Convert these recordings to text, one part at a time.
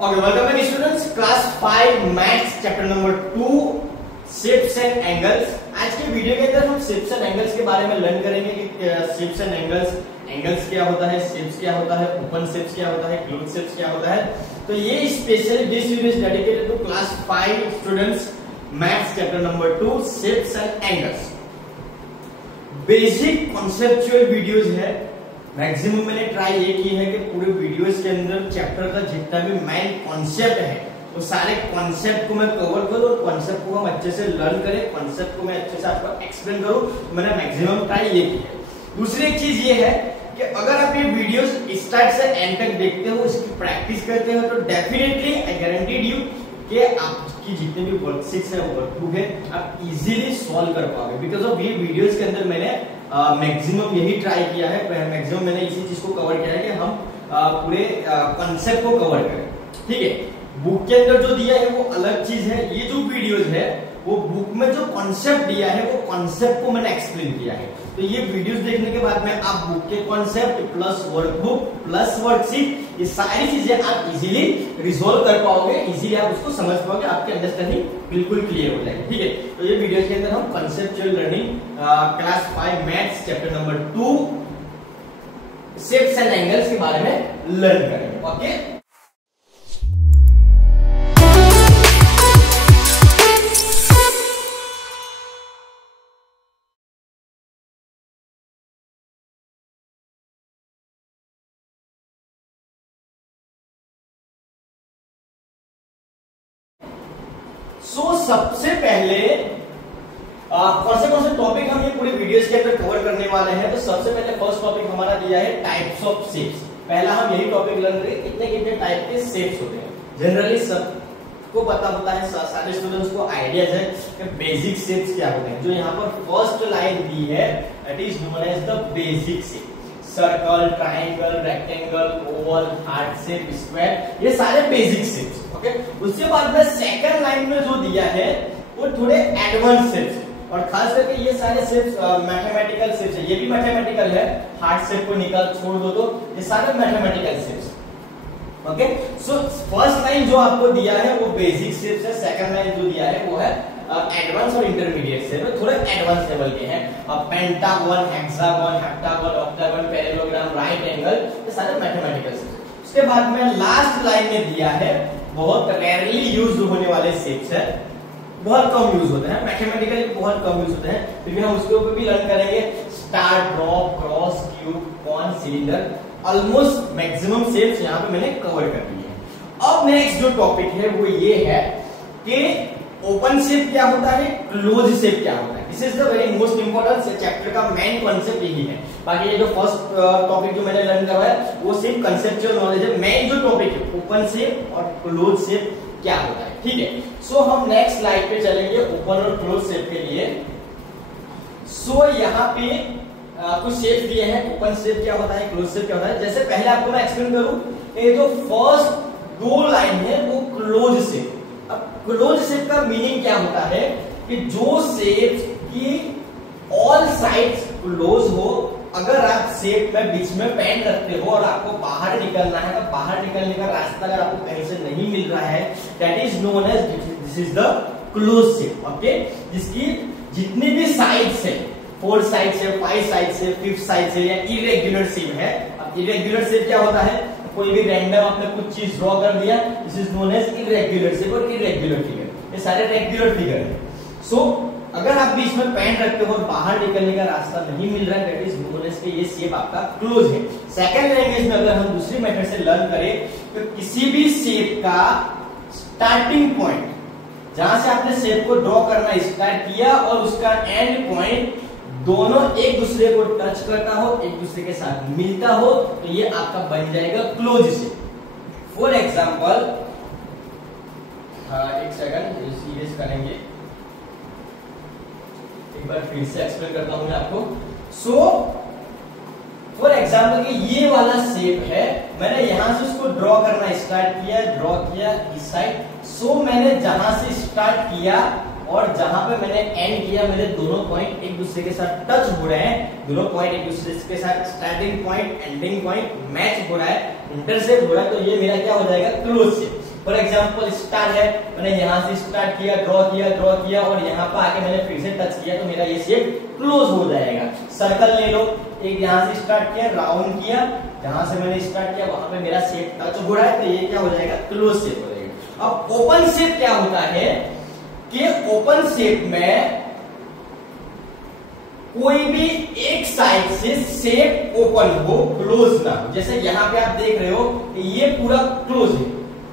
Okay, welcome back students. Class 5 Maths chapter number 2 Shapes and Angles. आज के video के अंदर हम शेप्स एंड एंगल्स के बारे में लर्न करेंगे कि शेप्स एंड एंगल्स क्या होता है, शेप्स क्या होता है, ओपन शेप्स क्या होता है, क्लोज शेप्स क्या होता है। तो ये specially this video is dedicated to class 5 students maths chapter number 2 shapes and angles. Basic conceptual videos है। मैक्सिमम मैंने ट्राई ये की है कि पूरे वीडियोस के अंदर चैप्टर का जितना भी मेन कॉन्सेप्ट है वो सारे कॉन्सेप्ट को मैं कवर करूं और कॉन्सेप्ट को हम अच्छे से लर्न करें, कॉन्सेप्ट को मैं अच्छे से आपको एक्सप्लेन करूं। मैंने मैक्सिमम ट्राई ये की है। दूसरी एक चीज ये है कि अगर आप ये वीडियोस स्टार्ट से एंड तक देखते हो, इसकी प्रैक्टिस करते हो, तो डेफिनेटली आई गारंटीड यू कि आपकी जितने भी वर्कशीट्स है, वर्कबुक है, आप इजीली सॉल्व कर पाओगे। बिकॉज ऑफ ये वीडियोस के अंदर मैंने मैक्सिमम यही ट्राई किया है, मैक्सिमम मैंने इसी चीज को कवर किया है कि हम पूरे कॉन्सेप्ट को कवर करें। ठीक है, बुक के अंदर जो दिया है वो अलग चीज है, ये जो वीडियोस है वो बुक में जो कॉन्सेप्ट दिया है वो कॉन्सेप्ट को मैंने एक्सप्लेन किया है। तो ये वीडियोस देखने के बाद में आप बुक के concept plus workbook plus worksheet ये सारी चीजें आप इजीली रिजॉल्व कर पाओगे, इजीली आप उसको समझ पाओगे, आपकी अंडरस्टैंडिंग बिल्कुल क्लियर हो जाएगी। ठीक है, तो ये वीडियो के अंदर हम conceptual learning class 5 maths chapter number 2 shapes and angles के बारे में लर्न करेंगे। ओके, सबसे पहले कौन से टॉपिक हम ये पूरे वीडियोस के अंदर कवर करने वाले हैं। तो सबसे पहले फर्स्ट टॉपिक हमारा दिया है टाइप्स ऑफ शेप्स। पहला हम यही टॉपिक लर्न करेंगे कितने कितने टाइप के शेप्स होते हैं। जनरली सबको पता होता है, सारे स्टूडेंट्स को आइडियाज है कि बेसिक शेप्स क्या होते हैं। जो यहाँ पर फर्स्ट लाइन दी है that is known as the basic shape. Circle, triangle, rectangle, oval, heart shape, square, ये सारे बेसिक शेप्स। ओके, उसके बाद में सेकंड लाइन में जो दिया है वो थोड़े एडवांस शेप्स और खास करके ये सारे शेप्स मैथमेटिकल शेप्स है। ये भी मैथमेटिकल है, हार्ट शेप को निकाल छोड़ दो तो ये सारे mathematical shapes. Okay, so first line जो आपको दिया है वो बेसिक शेप्स है, सेकंड लाइन जो दिया है वो है एडवांस और इंटरमीडिएट शेप, थोड़े एडवांस लेवल के हैं। Pentagon, hexagon, heptagon, octagon, parallelogram, right angle, ये सारे मैथमेटिकल शेप्स। उसके बाद में लास्ट लाइन में दिया है बहुत रेयरली यूज होने वाले शेप्स है, बहुत कम यूज होते हैं, मैथमेटिकली बहुत कम यूज होते हैं, क्योंकि हम उसके ऊपर भी लर्न करेंगे। Star, drop, cross, cube, cone, cylinder, almost maximum shapes यहाँ पे मैंने कवर कर दी है। अब नेक्स्ट जो टॉपिक है वो ये है कि ओपन शेप क्या होता है, क्लोज शेप क्या होता है। This is the very most important chapter का मेन कॉन्सेप्ट यही है। बाकी ये जो फर्स्ट टॉपिक जो मैंने लर्न करवाया वो सिर्फ कंसेप्चुअल नॉलेज है। मेन जो टॉपिक है ओपन शेप और क्लोज शेप क्या होता है। ठीक है, सो हम नेक्स्ट स्लाइड पे चलेंगे ओपन और क्लोज शेप के लिए। सो यहाँ पे कुछ शेप दिए हैं, ओपन शेप क्या होता है, क्लोज शेप क्या होता है। जैसे पहले आपको मैं एक्सप्लेन करूं, ये जो फर्स्ट दो लाइन है वो क्लोज शेप। अब क्लोज शेप का मीनिंग क्या होता है कि जो शेप की ऑल साइड्स क्लोज हो। अगर आप शेप में बीच में पेन रखते हो और आपको बाहर निकलना है तो बाहर निकलने का रास्ता अगर आपको कहीं से नहीं मिल रहा है, that is known as this is the close shape. Okay, जिसकी जितनी भी साइड्स है, 4 साइड्स है, 5 साइड्स है, 5 साइड्स है या इरेग्युलर शेप है। अब इरेग्युलर शेप क्या होता है, कोई भी रैंडम आपने कुछ चीज ड्रॉ कर दिया, this is known as irregular shape और इरेग्युलर फिगर, ये सारे रेगुलर फिगर है। सो अगर आप बीच में पेन रखते हो और बाहर निकलने का रास्ता नहीं मिल रहा है, दैट इज नोन एज कि ये शेप आपका क्लोज है। सेकंड लैंग्वेज में अगर हम दूसरी मेथड से लर्न करें तो किसी भी शेप का स्टार्टिंग पॉइंट, जहां से आपने शेप को ड्रॉ करना स्टार्ट किया और उसका एंड पॉइंट दोनों एक दूसरे को टच करता हो, एक दूसरे के साथ मिलता हो, तो ये आपका बन जाएगा क्लोज शेप। फॉर एग्जाम्पल, एक सेकंड सीरियस करेंगे, एक बार फिर से एक्सप्लेन करता हूं मैं आपको। सो फॉर एग्जाम्पल ये वाला शेप है, मैंने यहां से उसको ड्रॉ करना स्टार्ट किया, ड्रॉ किया इस साइड। सो मैंने जहां से स्टार्ट किया और जहां पे मैंने एंड किया, मेरे दोनों पॉइंट एक दूसरे के साथ टच हो रहे हैं, दोनों पॉइंट एक दूसरे के साथ starting point ending point match हो रहा है, इंटरसेक्ट हो रहा है, तो ये मेरा क्या हो जाएगा close shape. For example star है, मैंने यहाँ से स्टार्ट किया, ड्रॉ किया और यहाँ पर आके मैंने फिर से टच किया तो मेरा ये शेप क्लोज हो जाएगा। सर्कल ले लो, एक यहाँ से स्टार्ट किया, राउंड किया, जहां से मैंने स्टार्ट किया वहां पे मेरा शेप टच हो रहा है तो ये क्या हो जाएगा, क्लोज शेप हो जाएगा। अब ओपन शेप क्या होता है कि ओपन शेप में कोई भी एक साइड से शेप ओपन हो, क्लोज ना हो। जैसे यहाँ पे आप देख रहे हो कि ये पूरा क्लोज है,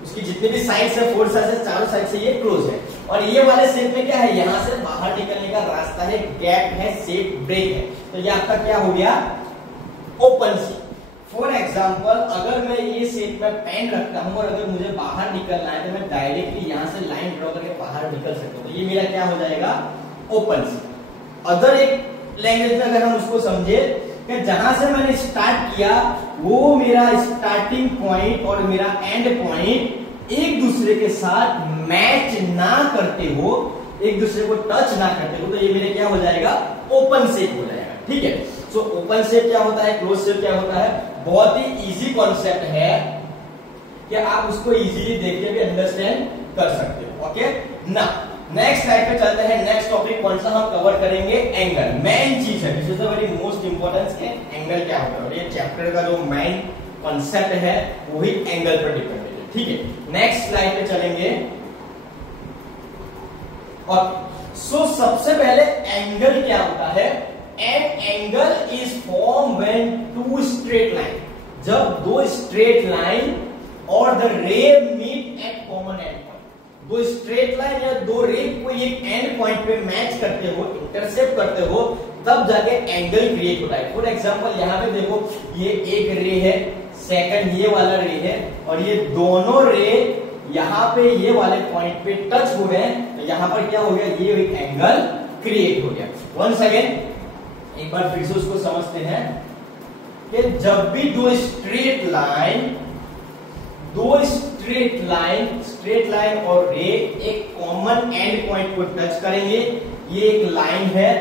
उसकी जितने भी साइड्स है, फोर साइड से, चारों साइड से ये क्लोज है। और ये वाले शेप में क्या है, यहाँ से बाहर निकलने का रास्ता है, गैप है, शेप ब्रेक है, तो ये आपका क्या हो गया, ओपन शेप। फॉर एग्जाम्पल अगर मैं ये शेप में पेन रखता हूं और अगर मुझे बाहर निकलना है तो मैं डायरेक्टली यहाँ से लाइन ड्रॉ करके बाहर निकल सकता हूँ, तो ये मेरा क्या हो जाएगा, ओपन शेप। अदर एक लैंग्वेज में अगर हम उसको समझे कि जहां से मैंने स्टार्ट किया वो मेरा स्टार्टिंग पॉइंट और मेरा एंड पॉइंट एक दूसरे के साथ मैच ना करते हो, एक दूसरे को टच ना करते हो, तो ये मेरे क्या हो जाएगा, ओपन शेप हो जाएगा। ठीक है, सो ओपन शेप क्या होता है, क्लोज शेप क्या होता है, बहुत ही इजी कॉन्सेप्ट है कि आप उसको इजीली देख के भी अंडरस्टैंड कर सकते हो। ओके ना, नेक्स्ट स्लाइड पे चलते हैं। नेक्स्ट टॉपिक कौन सा हम कवर करेंगे, एंगल। मेन चीज है, this is the very most importance के एंगल क्या होता है, और ये चैप्टर का जो मेन कॉन्सेप्ट है वही एंगल पर डिपेंड है। ठीक है, नेक्स्ट स्लाइड पे चलेंगे। और सो सबसे पहले एंगल क्या होता है, an angle is form when two straight line, जब दो स्ट्रेट लाइन और the ray meet at common end point. दो स्ट्रेट लाइन या दो रे को एक एंड पॉइंट पे मैच करते हो, इंटरसेप्ट करते हो, तब जाके एंगल क्रिएट होता है। फॉर एग्जांपल यहाँ पे देखो, ये एक रे है, सेकंड ये वाला रे है, और ये दोनों रे यहाँ पे ये वाले पॉइंट पे टच हो गए, तो यहाँ पर क्या हो गया, ये एक एंगल क्रिएट हो गया। वंस अगेन एक बार फिर से उसको समझते हैं कि जब भी दो स्ट्रेट लाइन और रे एक कॉमन एंड पॉइंट को टच करेंगे, ये एक लाइन है,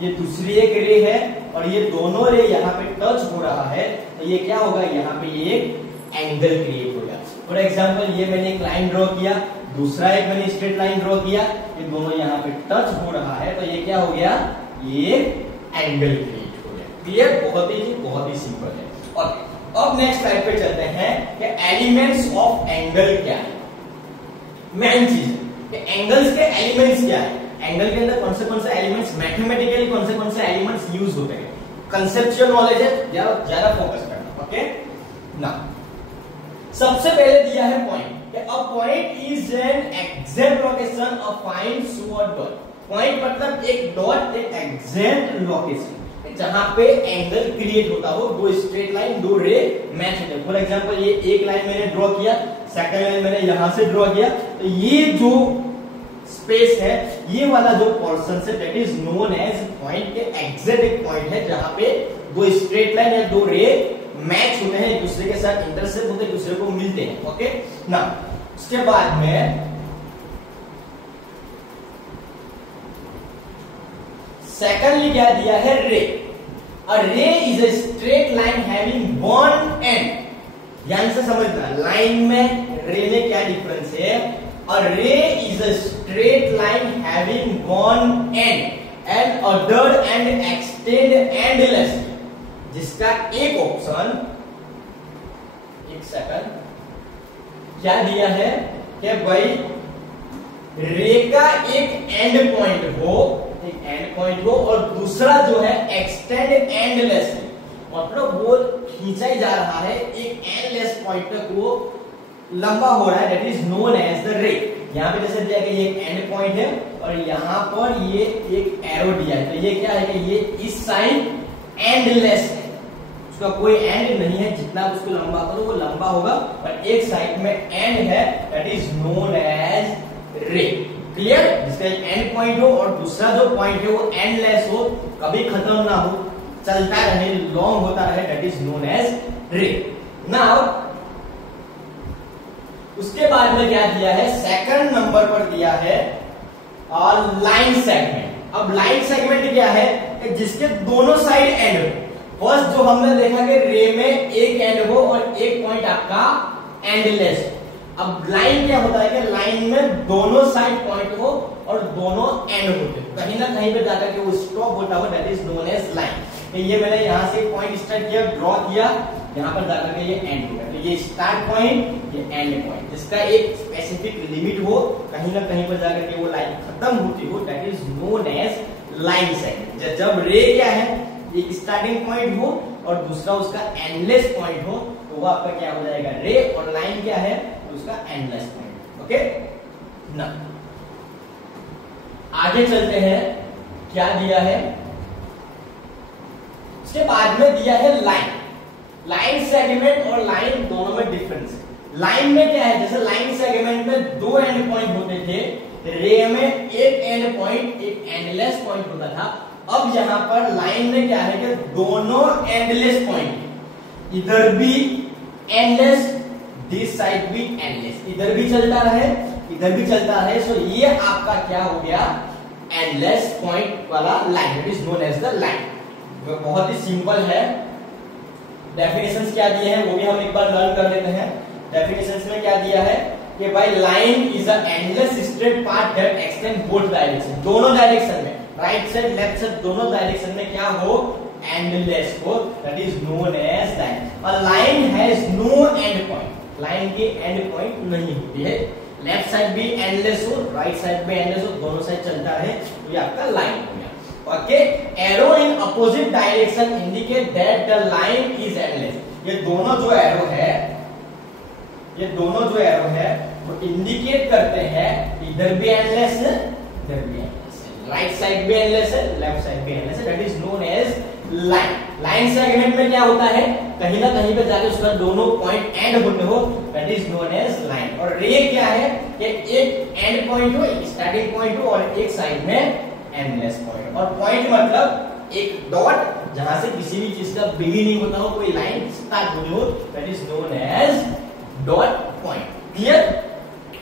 ये दूसरी एक रे है, और ये दोनों रे यहाँ पे टच हो रहा है, तो ये क्या होगा, यहाँ पे ये एक एंगल क्रिएट होगा। फॉर एग्जाम्पल ये मैंने एक लाइन ड्रॉ किया, दूसरा एक मैंने स्ट्रेट लाइन ड्रॉ किया, ये दोनों यहाँ पे टच हो रहा है, तो ये क्या हो गया, ये एंगल क्रिएट हो गया। क्लियर, बहुत ही सिंपल है। और अब नेक्स्ट स्लाइड पे चलते हैं कि एलिमेंट्स ऑफ एंगल क्या है। मेन चीज है कि एंगल्स के एलिमेंट्स क्या है, एंगल के अंदर कौन से एलिमेंट्स, मैथमेटिकली कौन से एलिमेंट्स यूज होते हैं, कंसेप्चुअल नॉलेज है, ज्यादा फोकस करना। ओके ना, सबसे पहले दिया है point, a point is an exact location of find so dot. Point मतलब एक डॉट, एक एग्जैक्ट लोकेशन जहां पे एंगल क्रिएट होता हो, दो स्ट्रेट लाइन, दो रे मैच होते हैं। फॉर एग्जांपल ये एक लाइन मैंने ड्रॉ किया, सेकंड लाइन मैंने यहां से ड्रॉ किया, तो ये जो स्पेस है, ये वाला जो पोर्शन है, that is known as point के एग्जैक्ट एक पॉइंट है जहां पे दो स्ट्रेट लाइन या दो रे मैच होते हैं, एक दूसरे के साथ इंटरसेक्ट होते हैं, एक दूसरे को मिलते हैं। ओके ना, उसके बाद में सेकंडली क्या दिया है, रे। अ रे is a straight line having one and. ध्यान से समझना, लाइन में रे में क्या डिफरेंस है। अ रे is a straight line having one and and other and extend endlessly, जिसका एक ऑप्शन, एक सेकंड, क्या दिया है कि भाई रे का एक एंड पॉइंट हो, एक एंड पॉइंट हो, और दूसरा जो है एक्सटेंड एंडलेसली, मतलब वो खींचा ही जा रहा है, एक एंडलेस पॉइंट तक वो लंबा हो रहा है, that is known as the ray. यहाँ पे जैसे दिया कि ये एक एंड पॉइंट है और यहाँ पर ये एक एरो दिया है, तो ये क्या है कि ये इस साइड एंडलेस है, उसका कोई एंड नहीं है, जितना उसको लंबा करो वो लंबा होगा, और एक साइड में एंड है, दैट इज नोन एज रे। क्लियर, जिसका एक एंड पॉइंट हो और दूसरा जो पॉइंट है वो एंडलेस हो, कभी खत्म ना हो, चलता रहे, लॉन्ग होता रहे, दैट इज नोन एज रे। नाउ उसके बाद में क्या दिया है, सेकंड नंबर पर दिया है लाइन सेगमेंट। अब लाइन सेगमेंट क्या है कि जिसके दोनों साइड एंड हो। फर्स्ट जो हमने देखा कि रे में एक एंड हो और एक पॉइंट आपका एंडलेस, अब लाइन क्या होता है कि लाइन में दोनों साइड पॉइंट हो और दोनों एंड होते हैं, कहीं ना कहीं पे जाकर के वो स्टॉप होता हो, that is known as line. तो ये मैंने यहाँ से पॉइंट स्टार्ट किया, ड्रॉ किया, यहाँ पर जाकर के ये एंड हो गया। तो ये स्टार्ट पॉइंट, ये एंड पॉइंट, जिसका एक स्पेसिफिक लिमिट हो, कहीं ना कहीं पर जाकर के वो लाइन खत्म होती हो, that is known as line segment. जब रे क्या है, एक स्टार्टिंग पॉइंट हो और दूसरा उसका एंडलेस पॉइंट हो, तो वो आपका क्या हो जाएगा रे, और लाइन क्या है उसका एंडलेस पॉइंट। ओके ना, आगे चलते हैं, क्या दिया है उसके बाद में दिया है लाइन। लाइन सेगमेंट और लाइन दोनों में डिफरेंस है। लाइन में क्या है, जैसे लाइन सेगमेंट में दो एंड पॉइंट होते थे, रे में एक एंड पॉइंट एक एंडलेस पॉइंट होता था। अब यहां पर लाइन में क्या है कि दोनों एंडलेस पॉइंट, इधर भी एंडलेस, दिस साइड भी एंडलेस, इधर भी चलता रहे इधर भी चलता रहे। सो ये आपका क्या हो गया, एंडलेस पॉइंट वाला line, it is known as the line. बहुत ही सिंपल है। डेफिनेशंस क्या दिए हैं वो भी हम एक बार लर्न कर लेते हैं। डेफिनेशंस में क्या दिया है कि भाई line is a endless straight path that extend both direction, दोनों डायरेक्शन में, राइट साइड लेफ्ट साइड दोनों डायरेक्शन में क्या हो, एंडलेस हो, that is known as line. और line has no end point, line की एंड पॉइंट नहीं होती है। लेफ्ट साइड भी एंडलेस हो, राइट साइड भी एंडलेस हो, दोनों साइड चलता है, तो ये आपका लाइन हो गया। Okay, arrow in opposite direction indicate that the line is endless. ये दोनों जो एरो है, ये दोनों जो एरो है वो इंडिकेट करते हैं इधर भी एंडलेस है, इधर भी एंडलेस है, राइट साइड भी एंडलेस है, लेफ्ट साइड भी एंडलेस है, that is known as line. Line segment में क्या होता है, कहीं ना कहीं पे जाके उसका दोनों पॉइंट एंड होते हो, that is known as line. और रे क्या है कि एक एंड पॉइंट हो, एक स्टार्टिंग पॉइंट हो और एक साइड में एंडलेस पॉइंट। और पॉइंट मतलब एक डॉट जहां से किसी भी चीज का बिगिनिंग होता हो, कोई लाइन स्टार्ट होती हो, that is known as dot point. Clear?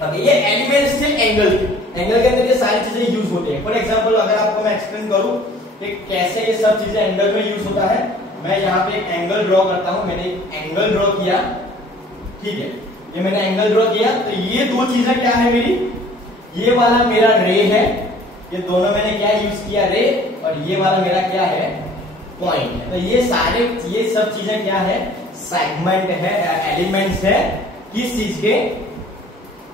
अब ये एलिमेंट्स थे एंगल के, एंगल के अंदर ये सारी चीजें यूज होती है। फॉर एग्जांपल अगर आपको मैं एक्सप्लेन करूं कि कैसे ये सब चीजें एंगल में यूज होता है, मैं यहाँ पे एक एंगल ड्रॉ करता हूं। मैंने एक एंगल ड्रॉ किया, ठीक है, ये मैंने एंगल ड्रॉ किया, तो ये दो चीजें क्या है मेरी, ये वाला मेरा रे है, ये दोनों मैंने क्या यूज किया, रे, और ये वाला मेरा क्या है, पॉइंट है। तो ये सारे, ये सब चीजें क्या है, सेगमेंट है, एलिमेंट्स है, किस चीज के,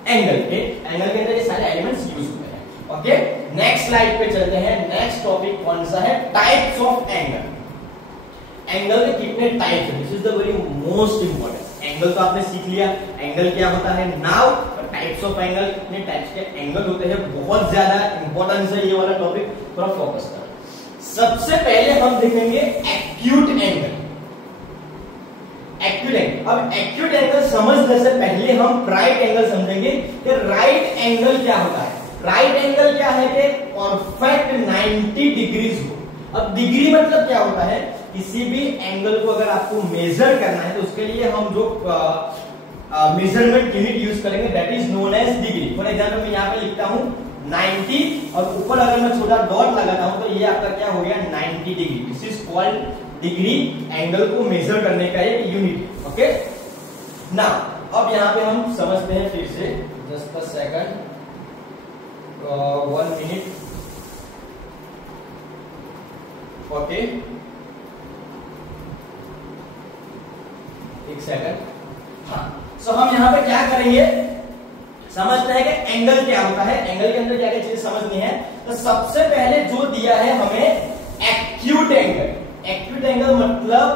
एंगल के। एंगल के अंदर ये सारे एलिमेंट्स यूज होते हैं। ओके, नेक्स्ट स्लाइड पे चलते हैं। नेक्स्ट टॉपिक कौन सा है, टाइप्स ऑफ एंगल। एंगल के कितने टाइप्स हैं, this is the very most important. Angle तो आपने सीख लिया, एंगल क्या होता है, नाउ टाइप्स ऑफ एंगल, कितने टाइप्स के एंगल होते हैं, बहुत ज्यादा इंपॉर्टेंस है ये वाला टॉपिक, थोड़ा फोकस करो। सबसे पहले हम देखेंगे एक्यूट एंगल। एक्यूट एंगल, अब एक्यूट एंगल समझने से पहले हम राइट एंगल समझेंगे कि राइट एंगल क्या होता है। राइट एंगल क्या है कि परफेक्ट 90 डिग्रीज हो। अब डिग्री मतलब क्या होता है, किसी भी एंगल को अगर आपको मेजर करना है तो उसके लिए हम जो मेजरमेंट यूनिट यूज करेंगे, that is known as degree. For example मैं यहाँ पे लिखता हूँ 90 और ऊपर अगर मैं छोटा डॉट लगाता हूँ तो ये आपका क्या हो गया, 90 degree. This is called degree, angle को मेजर करने का एक यूनिट। ओके, नाउ अब यहाँ पे हम समझते हैं फिर से, just a second, 1 minute. Okay, एक सेकंड। हाँ, सो हम यहाँ पे क्या करेंगे, समझते हैं कि एंगल क्या होता है, एंगल के अंदर क्या क्या चीजें समझनी है। तो सबसे पहले जो दिया है हमें एक्यूट एंगल। एक्यूट एंगल मतलब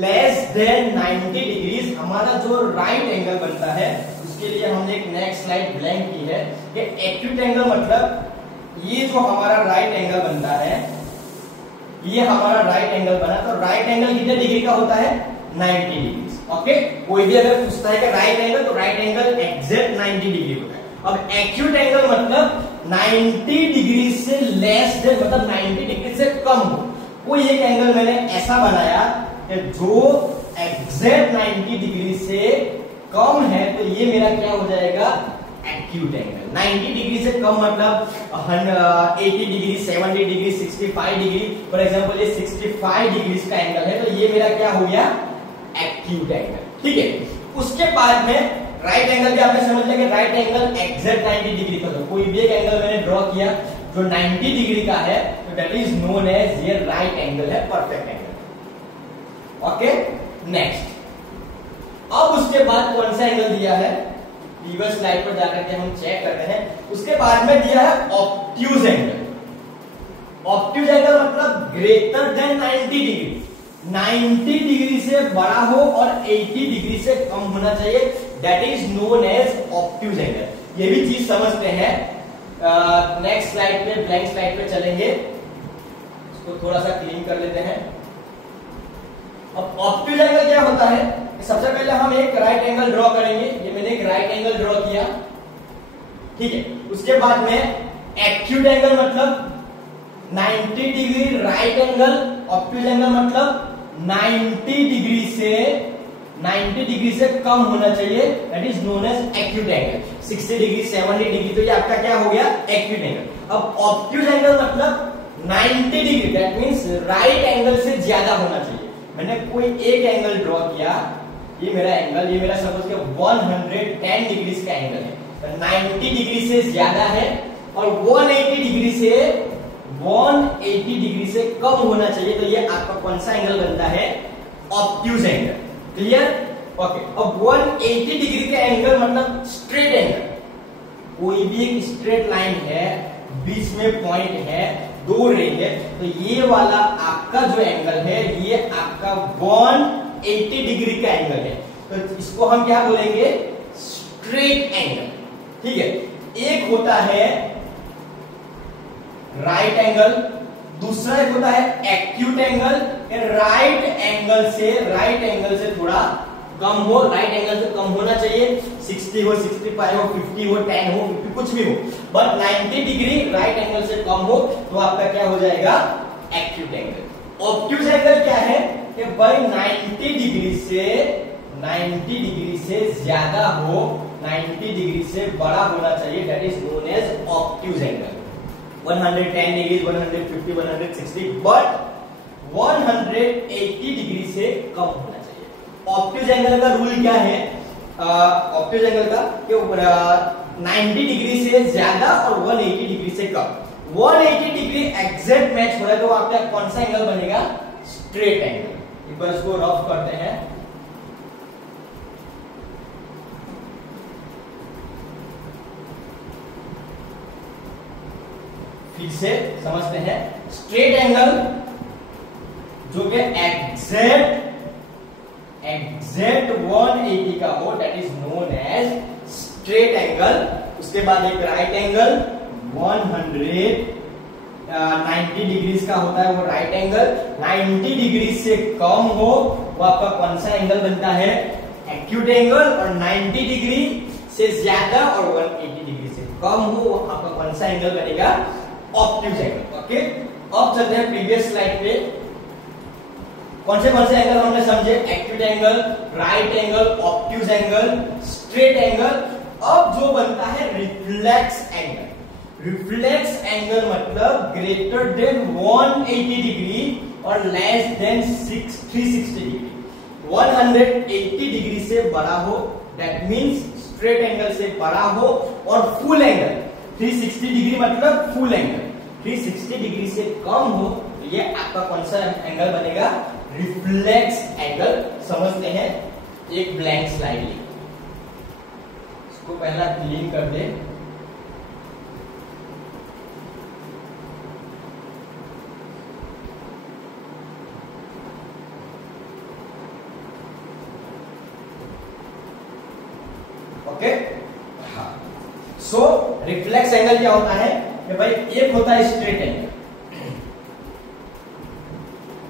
लेस देन 90 डिग्रीज। हमारा जो राइट एंगल बनता है उसके लिए हमने एक नेक्स्ट स्लाइड ब्लैंक की है कि एक्यूट एंगल मतलब ये जो हमारा राइट एंगल बनता है, ये हमारा राइट एंगल बना, तो राइट एंगल कितने डिग्री का होता है, 90 डिग्री। ओके, कोई भी अगर पूछता है कि राइट एंगल, तो राइट एंगल एग्जैक्ट 90 डिग्री होता है। अब एक्यूट एंगल मतलब 90 डिग्री से लेस देन, मतलब 90 डिग्री से कम हो। कोई एक एंगल मैंने ऐसा बनाया कि जो एग्जैक्ट 90 डिग्री से कम है, तो ये मेरा क्या हो जाएगा, एक्यूट एंगल। 90 डिग्री से कम मतलब 80 degree, 70 degree, 65 degree. For example ये 65 डिग्री का एंगल है, तो ये मेरा क्या हो गया, एक्यूट एंगल। ठीक है, उसके बाद में राइट एंगल भी आपने समझ लिया कि राइट एंगल एग्जैक्ट 90 डिग्री का, तो कोई भी एक एंगल मैंने ड्रॉ किया जो 90 डिग्री का है तो दैट इज नोन एज ये राइट एंगल है, परफेक्ट एंगल। Okay, next. अब उसके बाद कौन सा एंगल दिया है, प्रीवियस स्लाइड पर जाकर के हम चेक करते हैं। उसके बाद में दिया है ऑब्ट्यूज एंगल। ऑब्ट्यूज एंगल मतलब ग्रेटर देन 90 डिग्री, 90 डिग्री से बड़ा हो और 80 डिग्री से कम होना चाहिए, that is known as obtuse angle. ये भी चीज समझते हैं। नेक्स्ट स्लाइड पे, ब्लैंक स्लाइड पे चलेंगे, इसको थोड़ा सा क्लीन कर लेते हैं। अब ऑब्ट्यूज एंगल क्या होता है, सबसे पहले हम एक राइट एंगल ड्रॉ करेंगे। ये मैंने एक राइट एंगल ड्रॉ किया, ठीक है। उसके बाद में एक्यूट एंगल मतलब 90 degree right angle, obtuse angle मतलब 90 डिग्री से कम होना चाहिए, that is known as acute angle. 60 degree, 70 degree, तो ये आपका क्या हो गया, एक्यूट एंगल। अब ऑब्ट्यूज एंगल मतलब 90 degree, that means right angle से ज्यादा होना चाहिए। मैंने कोई एक एंगल ड्रॉ किया, ये मेरा एंगल, ये मेरा सपोज के 110 डिग्री का एंगल है, तो 90 डिग्री से ज्यादा है और 180 डिग्री से कम होना चाहिए, तो ये आपका कौन सा एंगल बनता है, ऑब्ट्यूज एंगल। क्लियर? ओके। अब 180 डिग्री का एंगल मतलब स्ट्रेट एंगल। कोई भी एक स्ट्रेट लाइन है, बीच में पॉइंट है, दो रे है, तो ये वाला आपका जो एंगल है ये आपका 180 डिग्री का एंगल है, तो इसको हम क्या बोलेंगे, स्ट्रेट एंगल। ठीक है। एक होता है राइट एंगल, दूसरा एक होता है एक्यूट एंगल। राइट एंगल से थोड़ा कम हो, राइट एंगल से कम होना चाहिए, 60 हो, 65 हो, 50 हो, 10 हो, 50 कुछ भी हो, बट 90 डिग्री राइट एंगल से कम हो तो आपका क्या हो जाएगा, एक्यूट एंगल। ऑब्ट्यूज एंगल क्या है कि भाई 90 डिग्री से ज्यादा हो, 90 डिग्री से बड़ा होना चाहिए, that is known as obtuse angle. 110 degree, 150, 160, but 180 degree से कम होना चाहिए। ऑब्ट्यूज एंगल का रूल क्या है, ऑब्ट्यूज एंगल का कि 90 डिग्री से ज्यादा और 180 डिग्री से कम। 180 डिग्री एग्जैक्ट मैच हो रहा है तो आपका कौन सा एंगल बनेगा, स्ट्रेट एंगल। एक बार इसको रफ करते हैं। फिर से समझते हैं, स्ट्रेट एंगल जो कि एग्जैक्ट 180 का हो, that is known as straight angle. उसके बाद एक राइट एंगल 190 डिग्री का होता है वो राइट एंगल, 90 डिग्री से कम हो वो आपका कौन सा एंगल बनता है, एक्यूट एंगल। और 90 डिग्री से ज्यादा और 180 डिग्री से कम हो वो आपका कौन सा एंगल बनेगा, ऑब्ट्यूज एंगल। ओके। अब चलते हैं प्रीवियस स्लाइड पे। कौन से एंगल हमने समझे, acute angle, right angle, obtuse angle, straight angle. अब जो बनता है रिफ्लेक्स एंगल। रिफ्लेक्स एंगल मतलब ग्रेटर देन 180 डिग्री और लेस देन 360 डिग्री। 180 डिग्री से बड़ा हो, दैट मींस स्ट्रेट एंगल से बड़ा हो, और फुल एंगल 360 डिग्री मतलब फुल एंगल 360 डिग्री से कम हो, तो ये आपका कौन सा एंगल बनेगा, रिफ्लेक्स एंगल। समझते हैं, एक ब्लैंक स्लाइड ली, इसको पहला क्लीन कर दे। ओके। हाँ, सो रिफ्लेक्स एंगल क्या होता है कि भाई एक होता है स्ट्रेट एंगल,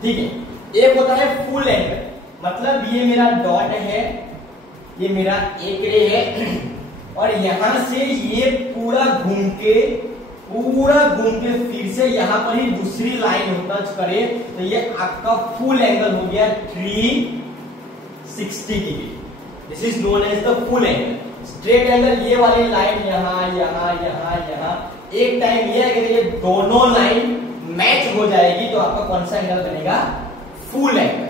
ठीक है, एक होता है फुल एंगल, मतलब ये मेरा डॉट है, ये मेरा एक रे है, और यहां से ये पूरा घूम के फिर से यहां पर ही दूसरी लाइन टच करे तो ये आपका फुल एंगल हो गया 360 degree. This is known as the full angle. Straight angle ये वाली लाइन यहां यहां यहां यहां, एक टाइम ये है कि ये दोनों लाइन मैच हो जाएगी तो आपका कौन सा एंगल बनेगा, फुल एंगल।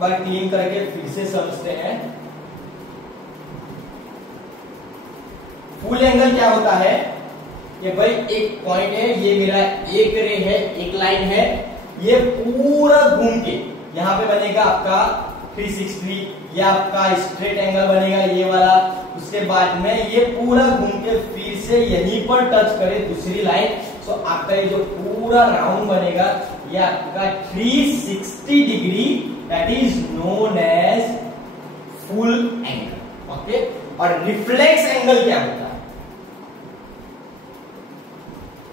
पर क्लीन करके फिर से समझते हैं। फुल एंगल क्या होता है कि भाई एक पॉइंट है, ये मेरा एक रे है, एक लाइन है, ये पूरा घूम के यहाँ पे बनेगा आपका 360, ये आपका स्ट्रेट एंगल बनेगा ये वाला। उसके बाद में ये पूरा घूम के फिर से यहीं पर टच करे दूसरी लाइन। सो आपका ये जो पूरा राउंड बनेगा ये आपका 360 degree, that is known as full angle. Okay, और रिफ्लेक्स एंगल क्या होता है?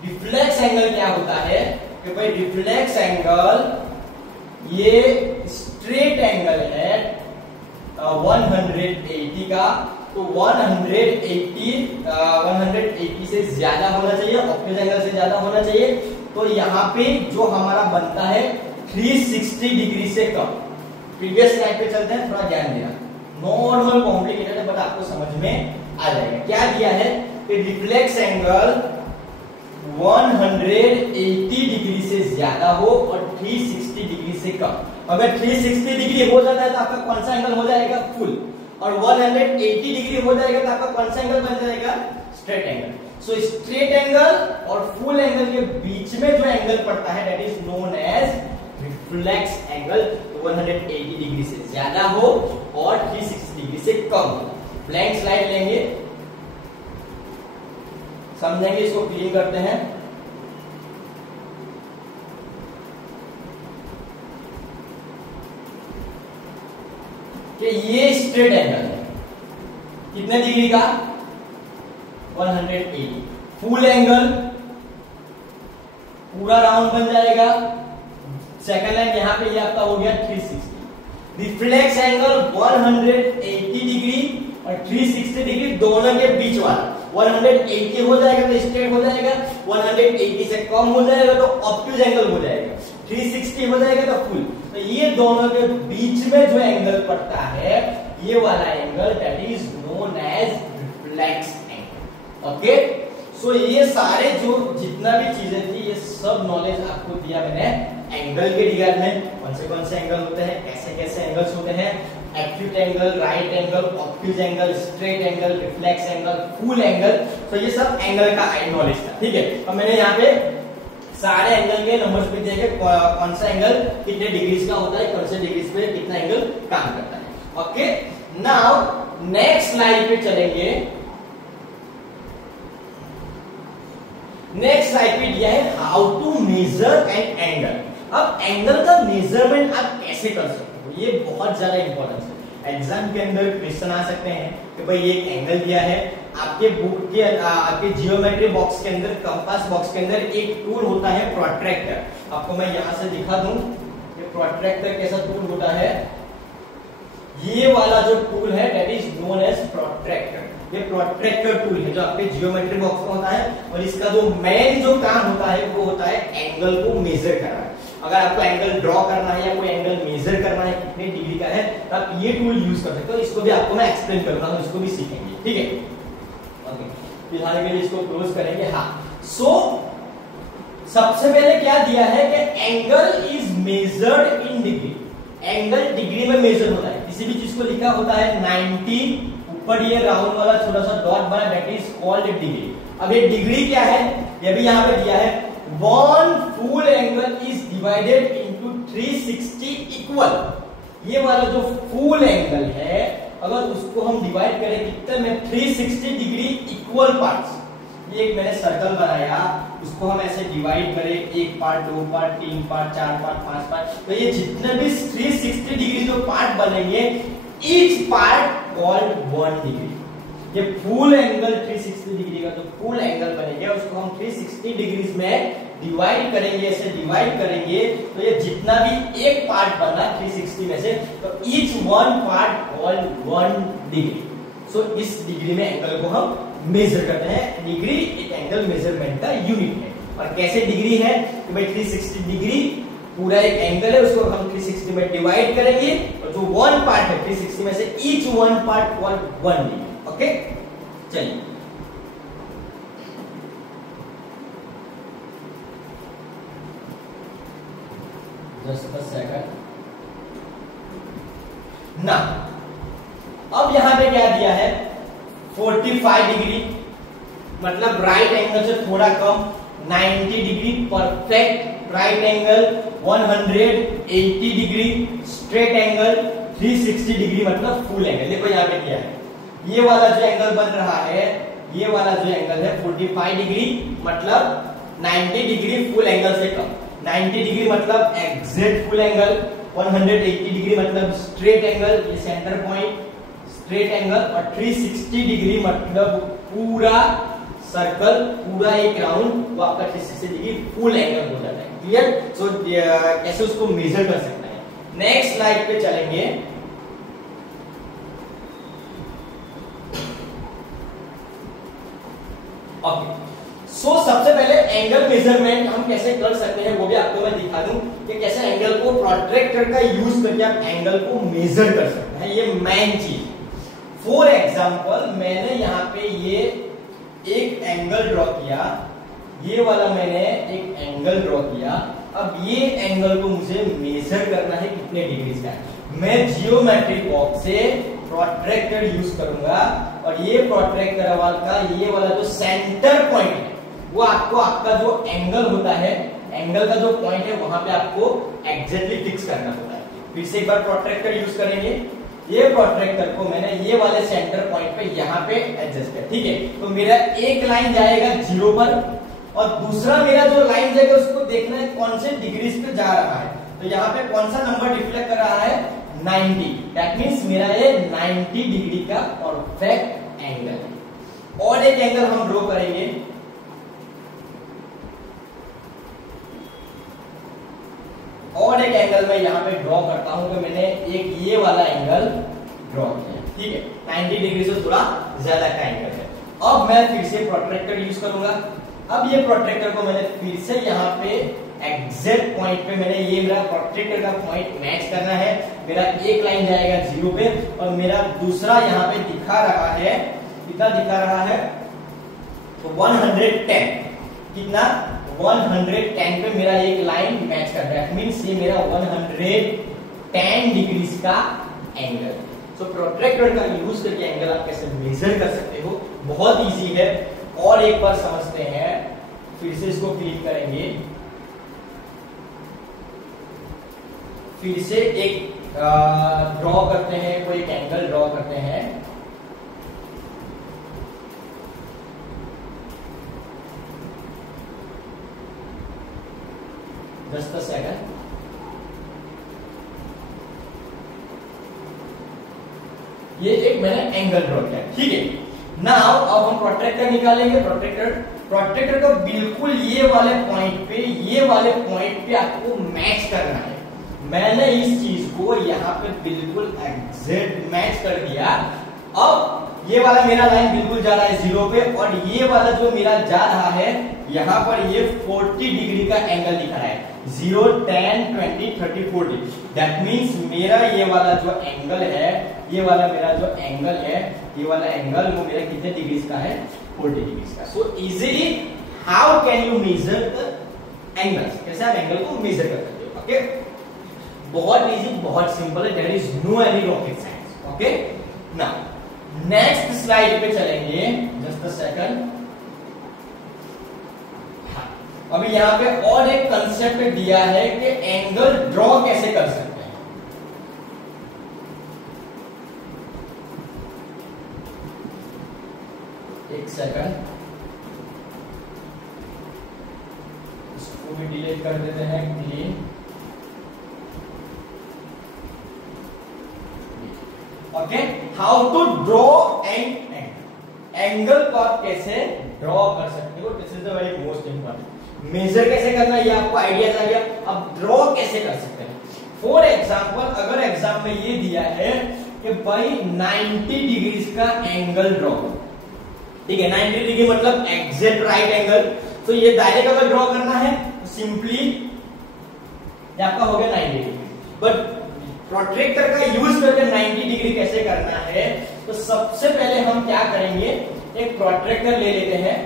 रिफ्लेक्स एंगल क्या होता है कि भाई रिफ्लेक्स एंगल ये स्ट्रेट एंगल है 180 का, तो 180 से ज्यादा होना चाहिए, ऑप्टिक एंगल से ज्यादा होना चाहिए। तो यहाँ पे जो हमारा बनता है 360 डिग्री से कम। प्रीवियस स्लाइड पे चलते हैं, थोड़ा ध्यान देना, नॉर्मल कॉम्प्लिकेटेड है बट आपको समझ में आ जाएगा। क्या दिया है कि रिफ्लेक्स एंगल 180 डिग्री से ज्यादा हो और 360 डिग्री से कम। अगर 360 डिग्री हो जाता है तो आपका कौन सा एंगल हो जाएगा? फुल। और 180 डिग्री हो जाएगा तो आपका कौन सा एंगल बन जाएगा? Straight angle. So straight angle और फुल एंगल के बीच में जो एंगल पड़ता है that is known as reflex angle. 180 degree से ज्यादा हो और 360 डिग्री से कम हो। ब्लैंक स्लाइड लेंगे, समझेंगे, इसको क्लीन करते हैं। कि ये स्ट्रेट एंगल है कितने डिग्री का? 180। फुल एंगल पूरा राउंड बन जाएगा। सेकंड लाइन यहां पे ये आपका हो गया 360। रिफ्लेक्स एंगल 180 डिग्री और 360 डिग्री दोनों के बीच वाला। 180 हो जाएगा तो स्ट्रेट हो जाएगा, 180 से कम हो जाएगा तो ऑब्ट्यूज एंगल हो जाएगा, 360 हो जाएगा तो फुल। तो ये दोनों के बीच में जो एंगल पड़ता है ये वाला angle that is known as reflex angle. Okay, so ये सारे जो जितना भी चीजें थी ये सब नॉलेज आपको दिया मैंने एंगल के रिगार्ड में। कौन से एंगल होते हैं, कैसे कैसे एंगल्स होते हैं, acute angle, right angle, obtuse angle, straight angle, reflex angle, full angle. तो ये सब एंगल का नॉलेज था। ठीक है, अब मैंने यहाँ पे सारे एंगल के नंबर्स पे दिए कौन सा एंगल कितने डिग्रीज का होता है, कौन से डिग्रीज पे कितना एंगल काम करता है। ओके, नाउ नेक्स्ट स्लाइड पे चलेंगे। नेक्स्ट स्लाइड पे दिया है how to measure an angle. अब एंगल का मेजरमेंट आप कैसे कर सकते हो, ये बहुत ज्यादा इंपॉर्टेंट है। एग्जाम के अंदर क्वेश्चन आ सकते हैं कि भाई ये एक एंगल दिया है, आपके बुक के आपके जियोमेट्री बॉक्स के अंदर, कंपास बॉक्स के अंदर एक टूल होता है प्रोट्रैक्टर। आपको मैं यहां से दिखा दूं कि प्रोट्रैक्टर कैसा टूल होता है। ये वाला जो टूल है that is known as protractor. ये प्रोट्रैक्टर टूल है जो आपके जियोमेट्री बॉक्स में होता है और इसका जो मेन जो काम होता है वो होता है एंगल को मेजर करना। अगर आपको एंगल ड्रॉ करना है या कोई एंगल मेजर करना है कितने डिग्री का है तो आप ये टूल यूज कर सकते हो। इसको भी आपको मैं एक्सप्लेन करूंगा, हम इसको भी सीखेंगे। ठीक है, ओके, फिलहाल के लिए इसको क्लोज करेंगे। हाँ, सो सबसे पहले क्या दिया है कि angle is measured in degree. Angle degree में मेजर होता है। किसी भी चीज को लिखा होता है 90, ऊपर ये राउंड वाला छोटा सा डॉट बना, दैट इज कॉल्ड डिग्री। अब ये डिग्री क्या है, ये भी यहां पे दिया है, one full angle is divided into 360 equal. ये वाला जो फुल एंगल है अगर उसको हम डिवाइड करें कितने में, 360 डिग्री इक्वल पार्ट्स। ये एक मैंने सर्कल बनाया, उसको हम ऐसे डिवाइड करें, एक पार्ट, दो पार्ट, तीन पार्ट, चार पार्ट, पांच पार्ट, तो ये जितने भी 360 डिग्री जो पार्ट बनेंगे ईच पार्ट कॉल्ड 1 डिग्री। ये फुल एंगल 360 डिग्री का जो फुल एंगल बनेगा उसको हम 360 डिग्रीज में डिवाइड करेंगे, ऐसे डिवाइड करेंगे तो ये जितना भी एक पार्ट बना 360 में से, तो each one part called 1 degree. So इस डिग्री में एंगल को हम मेजर करते हैं। डिग्री एक एंगल मेजरमेंट का यूनिट है। और कैसे डिग्री है तो भाई 360 डिग्री पूरा एक एंगल है, उसको हम 360 में डिवाइड करेंगे और जो वन पार्ट है 360 में से each one part called 1 degree. Okay, चलिए जस्ट अ सेकंड ना। अब यहां पे क्या दिया है 45 डिग्री, मतलब राइट एंगल से थोड़ा कम, 90 degree perfect right angle, 180 degree straight angle, 360 degree मतलब फुल एंगल। देखो यहाँ पे क्या है, ये वाला जो एंगल बन रहा है, ये वाला जो एंगल है 45 डिग्री मतलब 90 डिग्री फुल एंगल से कम, 90 डिग्री मतलब एग्जैक्ट फुल एंगल, 180 डिग्री मतलब स्ट्रेट एंगल, ये सेंटर पॉइंट स्ट्रेट एंगल, और 360 डिग्री मतलब पूरा सर्कल, पूरा एक राउंड, वो आपका 360 डिग्री फुल एंगल हो जाता है। क्लियर? सो कैसे उसको मेजर कर सकते हैं। नेक्स्ट स्लाइड पे चलेंगे। ओके, सो सबसे पहले एंगल मेजरमेंट हम कैसे कर सकते हैं वो भी आपको मैं दिखा दूं कि कैसे एंगल को प्रोट्रैक्टर का यूज करके आप एंगल को मेजर कर सकते हैं। ये मेन चीज। फॉर एग्जांपल मैंने यहाँ पे ये एक एंगल ड्रॉ किया, ये वाला मैंने एक एंगल ड्रॉ किया। अब ये एंगल को मुझे मेजर करना है कितने डिग्री का है। मैं जियोमेट्रिक बॉक्स से प्रोट्रैक्टर यूज करूंगा और ये प्रोट्रैक्टर का ये वाला जो सेंटर पॉइंट है वो आपको आपका जो एंगल होता है, एंगल का जो पॉइंट है वहां पे आपको एग्जैक्टली फिक्स करना होता है। फिर से एक बार प्रोट्रैक्टर यूज करेंगे। ये प्रोट्रैक्टर को मैंने ये वाले सेंटर पॉइंट पे यहाँ पे एडजस्ट किया, ठीक है। तो मेरा एक लाइन जाएगा 0 पर और दूसरा मेरा जो लाइन जाएगा उसको देखना है कौन से डिग्रीज पे जा रहा है। तो यहाँ पे कौन सा नंबर रिफ्लेक्ट कर रहा है, 90। दैट मीन्स मेरा ये 90 डिग्री का परफेक्ट एंगल है। और एक एंगल हम ड्रॉ करेंगे, और एक एंगल मैं यहाँ पे ड्रॉ करता हूं। तो मैंने एक ये वाला एंगल ड्रॉ किया, ठीक है, 90 डिग्री से थोड़ा ज्यादा का एंगल है। अब मैं फिर से प्रोट्रैक्टर यूज करूंगा। अब ये प्रोट्रैक्टर को मैंने फिर से यहाँ पे एग्जैक्ट पॉइंट पे मैंने ये मेरा प्रोट्रैक्टर का पॉइंट मैच करना है। मेरा एक लाइन जाएगा 0 पे और मेरा दूसरा यहाँ पे दिखा रहा है, कितना दिखा रहा है, तो 110, कितना 110 पे मेरा एक लाइन मैच कर रहा है। मींस ये मेरा 110 डिग्रीज का एंगल है। सो प्रोट्रैक्टर का यूज करके एंगल आप कैसे मेजर कर सकते हो, बहुत इजी है। और एक बार समझते हैं, फिर से इसको क्लिक करेंगे, फिर से एक ड्रॉ करते हैं, कोई एक एंगल ड्रॉ करते हैं। Just a second. ये एक मैंने एंगल ड्रॉ किया, ठीक है। नाउ अब हम प्रोट्रैक्टर निकालेंगे। प्रोट्रैक्टर को बिल्कुल ये वाले पॉइंट पे, ये वाले पॉइंट पे आपको मैच करना है। मैंने इस चीज को यहाँ पे बिल्कुल एग्जैक्ट मैच कर दिया। अब ये वाला मेरा लाइन बिल्कुल जा रहा है 0 पे और ये वाला जो मेरा जा रहा है यहाँ पर ये 40 डिग्री का एंगल दिखा रहा है, 0, 10, 20, 30, 40। दैट मीन्स मेरा ये वाला जो एंगल है, ये वाला मेरा जो एंगल है, ये वाला एंगल वो मेरा कितने डिग्री का है, 40 डिग्री का। So easily how can you measure the angles, कैसे आप एंगल को मेजर कर सकते हो। ओके, बहुत इजी, बहुत सिंपल है। There is no any rocket science. Okay, now next slide पे चलेंगे। Just a second. अभी यहाँ पे और एक कंसेप्ट दिया है कि एंगल ड्रॉ कैसे कर सकते हैं। एक सेकंड, इसको भी डिलीट कर देते हैं, clean. Okay, how to draw and angle को आप कैसे ड्रॉ कर सकते हो, this is the very most important. Measure कैसे करना है ये आपको आइडिया आ गया। अब ड्रॉ कैसे कर सकते हैं। फॉर एग्जांपल, अगर एग्जाम में ये दिया है कि भाई 90 डिग्री का एंगल ड्रॉ, ठीक है, 90 डिग्री मतलब एग्जैक्ट राइट एंगल। तो ये डायरेक्ट अगर ड्रॉ करना है सिंपली ये आपका हो गया 90 डिग्री। बट प्रोट्रैक्टर का यूज करके 90 डिग्री कैसे करना है, तो सबसे पहले हम क्या करेंगे, एक प्रोट्रैक्टर ले लेते हैं।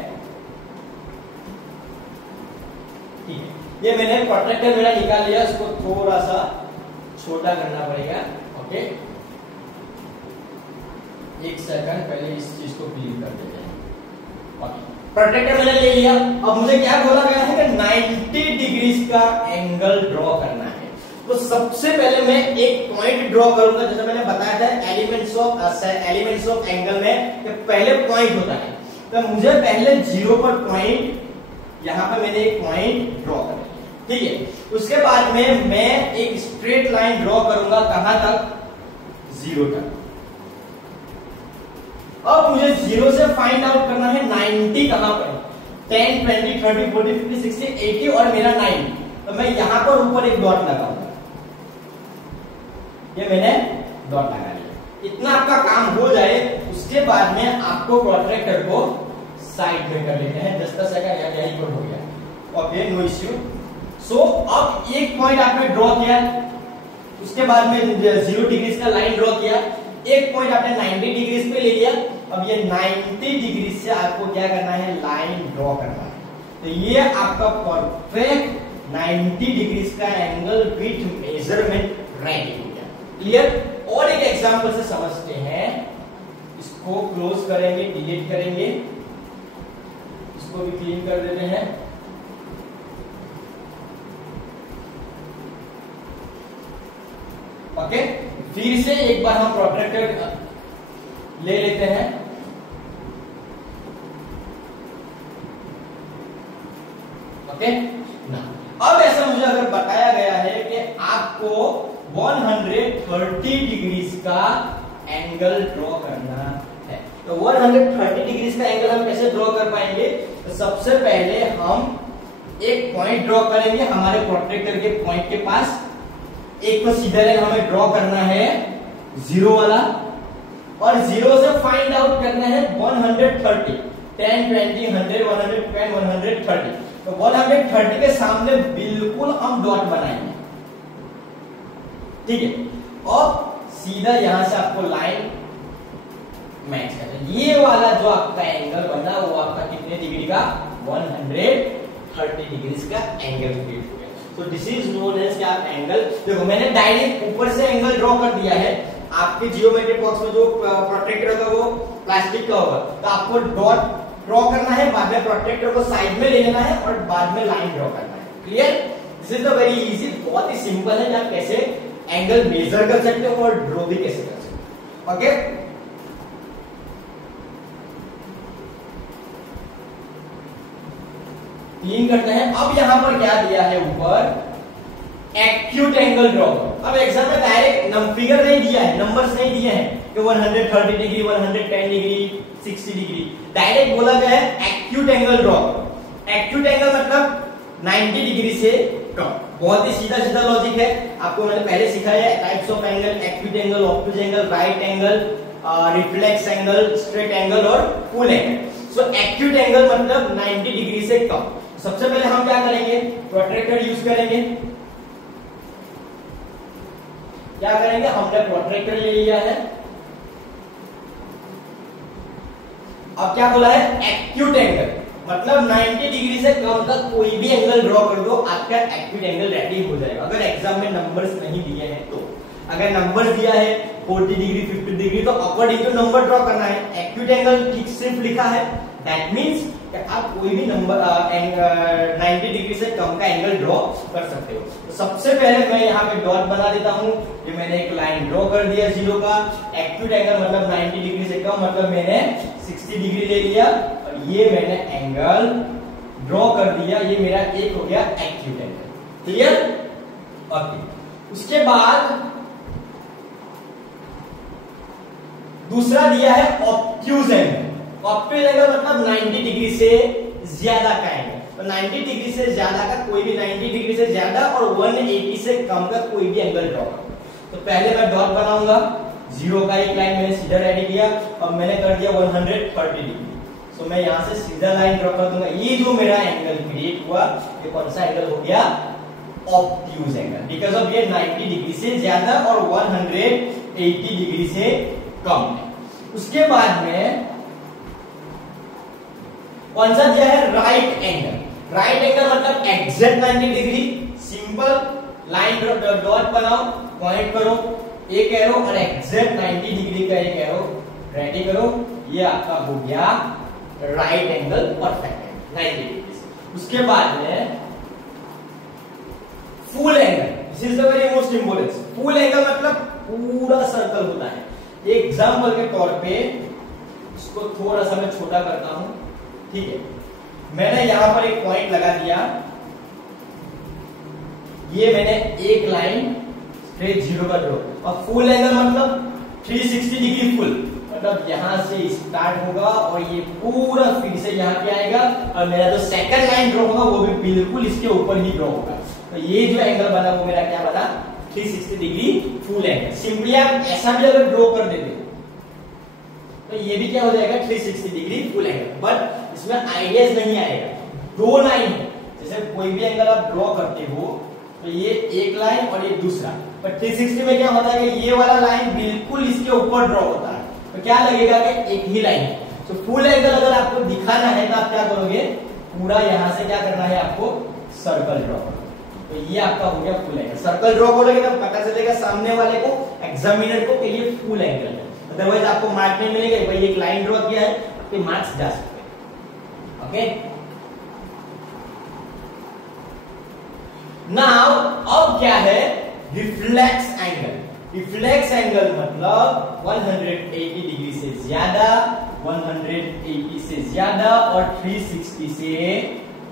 ठीक है, ये मैंने प्रोट्रैक्टर मेरा निकाल लिया, इसको थोड़ा सा छोटा करना पड़ेगा। ओके, एक सेकंड, पहले इस चीज को क्लियर कर देते हैं। ओके, प्रोट्रैक्टर मैंने ले लिया। अब मुझे क्या बोला गया है कि 90 डिग्रीज का एंगल ड्रॉ करना है। तो सबसे पहले मैं एक पॉइंट ड्रॉ करूंगा, जैसे मैंने बताया था एलिमेंट्स ऑफ एंगल में कि पहले पॉइंट होता है। तो मुझे पहले 0 पर पॉइंट, यहां पर मैंने एक पॉइंट ड्रॉ कर लिया, ठीक है। उसके बाद में मैं एक स्ट्रेट लाइन ड्रॉ करूंगा, कहां तक? 0 तक। अब मुझे 0 से फाइंड आउट करना है 90 कहां पर? 10, 20, 30, 40, 50, 60, 80 और मेरा 90। तो मैं यहां पर ऊपर एक डॉट लगाऊंगा, ये मैंने डॉट लगा लिया। इतना आपका काम हो जाए, उसके बाद में आपको प्रोट्रैक्टर को साइड में कर लेते हैं। 10 सेकंड यही पर हो गया, ओके, नो इश्यू। सो अब एक पॉइंट आपने ड्रॉ किया, उसके बाद में 0 डिग्री का लाइन ड्रॉ किया, एक पॉइंट आपने 90 डिग्री पे ले लिया। अब ये 90 डिग्री से आपको क्या करना है? लाइन ड्रॉ करना है। तो ये आपका परफेक्ट 90 डिग्री का एंगल विथ मेजरमेंट रेडी हो गया। क्लियर? और एक एग्जांपल से समझते हैं, इसको क्लोज करेंगे, डिलीट करेंगे, इसको भी क्लीन कर देते हैं। ओके, फिर से एक बार हम प्रोट्रैक्टर ले लेते हैं। ओके ना, अब ऐसा मुझे अगर बताया गया है कि आपको 130 डिग्रीज का एंगल ड्रॉ करना है, तो 130 डिग्रीज का एंगल हम कैसे ड्रॉ कर पाएंगे? तो सबसे पहले हम एक पॉइंट ड्रॉ करेंगे हमारे प्रोट्रैक्टर के पॉइंट के पास। एक तो सीधा लाइन हमें ड्रॉ करना है 0 वाला, और 0 से फाइंड आउट करना है 130, 10, 20, 100, 110, 130। तो 130 के सामने बिल्कुल हम डॉट बनाएंगे, ठीक है। और सीधा यहां से आपको लाइन मैच करना है। ये वाला जो आपका एंगल बना वो आपका कितने डिग्री का? 130 डिग्री का एंगल क्रिएट हो गया। तो दिस इज नोन एज क्या? एंगल। देखो मैंने डायरेक्ट ऊपर से एंगल ड्रॉ कर दिया है। आपके जियोमेट्रिक बॉक्स में जो प्रोट्रैक्टर होगा वो प्लास्टिक का होगा, तो आपको डॉट ड्रॉ करना है, बाद में प्रोट्रैक्टर को साइड में ले लेना है और बाद में लाइन ड्रॉ करना है। Clear? This is the very easy, बहुत ही सिंपल है कि आप कैसे एंगल मेजर कर सकते हो और ड्रॉ भी कैसे कर सकते हो। ओके, क्लीन करते हैं। अब यहां पर क्या दिया है? ऊपर एक्यूट एंगल ड्रॉ। अब एग्जाम में डायरेक्ट फिगर नहीं दिया है, नंबर्स नहीं दिए हैं कि 130 डिग्री, 110 डिग्री, 60 डिग्री। डायरेक्ट बोला गया है acute angle draw. Acute angle मतलब 90 डिग्री से कम। बहुत ही सीधा सीधा लॉजिक है, आपको मैंने पहले सिखाया है types of angle, acute angle, obtuse angle, right angle, reflex angle, straight angle और full angle. So acute angle मतलब 90 डिग्री से कम। सबसे पहले हम क्या करेंगे? प्रोट्रैक्टर यूज करेंगे। क्या करेंगे? हमने प्रोट्रैक्टर ले लिया है। अब क्या बोला है? एक्यूट एंगल मतलब 90 डिग्री से कम का कोई भी एंगल ड्रॉ कर दो, आपका एक्यूट एंगल रेडी हो जाएगा। अगर एग्जाम में नंबर्स नहीं दिए हैं तो, अगर नंबर दिया है 40 डिग्री, 50 डिग्री, तो अकॉर्डिंग टू नंबर ड्रॉ करना है। एक्यूट एंगल ठीक सिर्फ लिखा है, दैट मींस आप कोई भी नंबर 90 डिग्री से कम का एंगल ड्रॉ कर सकते हो। तो सबसे पहले मैं यहाँ पे डॉट बना देता हूँ। ये मैंने एक लाइन ड्रॉ कर दिया 0 का। एक्यूट एंगल मतलब 90 डिग्री से कम, मतलब मैंने 60 डिग्री ले लिया और ये मैंने एंगल ड्रॉ कर दिया। ये मेरा एक हो गया एक्यूट एंगल। क्लियर? ओके, उसके बाद दूसरा दिया है ऑब्ट्यूज एंगल। ऑब्ट्यूज एंगल मतलब 90 डिग्री से ज्यादा का एंगल। तो 90 डिग्री से ज्यादा का कोई भी, 90 डिग्री से ज्यादा और 180 से कम का कोई भी एंगल ड्रॉ करो। तो पहले मैं डॉट बनाऊंगा, 0 का एक लाइन मैंने सीधा रेडी किया। अब मैंने कर दिया 130 डिग्री। सो मैं यहां से सीधा लाइन ड्रॉ कर दूंगा। ये जो मेरा एंगल क्रिएट हुआ, ये कौन सा एंगल हो गया? ऑब्ट्यूज एंगल, बिकॉज ऑफ ये 90 डिग्री से ज्यादा और 180 डिग्री से कम है। उसके बाद में कौन सा दिया है? Right angle. राइट एंगल मतलब exact 90 degree. Simple line dot बनाओ, पॉइंट करो, एक एरो और एग्जैक्ट 90 डिग्री का एक एरो रेडी करो। ये आपका हो गया right angle perfect angle 90 degree. उसके बाद में full angle, this is the very most important. Full angle मतलब पूरा सर्कल होता है। एग्जाम्पल के तौर पे इसको थोड़ा सा मैं छोटा करता हूं, ठीक है। मैंने यहां पर एक पॉइंट लगा दिया, ये मैंने एक लाइन स्ट्रेट जीरो का ड्रॉ, और फुल एंगल मतलब 360 डिग्री फुल, मतलब यहां से स्टार्ट होगा और ये पूरा फिर से यहाँ पे आएगा, और मेरा जो सेकंड लाइन ड्रॉ होगा वो भी बिल्कुल इसके ऊपर ही ड्रॉ होगा। तो ये जो एंगल बना वो मेरा क्या बना, 360 डिग्री फुल एंगल। सिंपली आप ऐसा भी अगर ड्रॉ कर देते तो ये भी क्या हो जाएगा, 360 डिग्री फुल एंगल। बट इसमें आइडियाज नहीं आएगा, दो लाइन है, जैसे कोई भी एंगल आप ड्रॉ करते हो तो ये एक लाइन और ये दूसरा, पर 360 में क्या होता है कि ये वाला लाइन बिल्कुल इसके ऊपर ड्रॉ होता है, तो क्या लगेगा कि एक ही लाइन है। तो फुल एंगल अगर आपको दिखाना है तो आप क्या करोगे, पूरा यहां से क्या करना है आपको, सर्कल ड्रॉ करना। तो ये आपका हो गया फुल एंगल। सर्कल ड्रॉ करोगे तब पता चलेगा सामने वाले को, एग्जामिनर को, कि ये फुल एंगल है। अदरवाइज आपको मार्क नहीं मिलेगा, भाई एक लाइन ड्रॉ किया है, आपके मार्क्स जा सकते हैं। ओके, नाउ अब क्या है, रिफ्लेक्स एंगल। रिफ्लेक्स एंगल मतलब 180 डिग्री से ज्यादा, 180 से ज्यादा और 360 से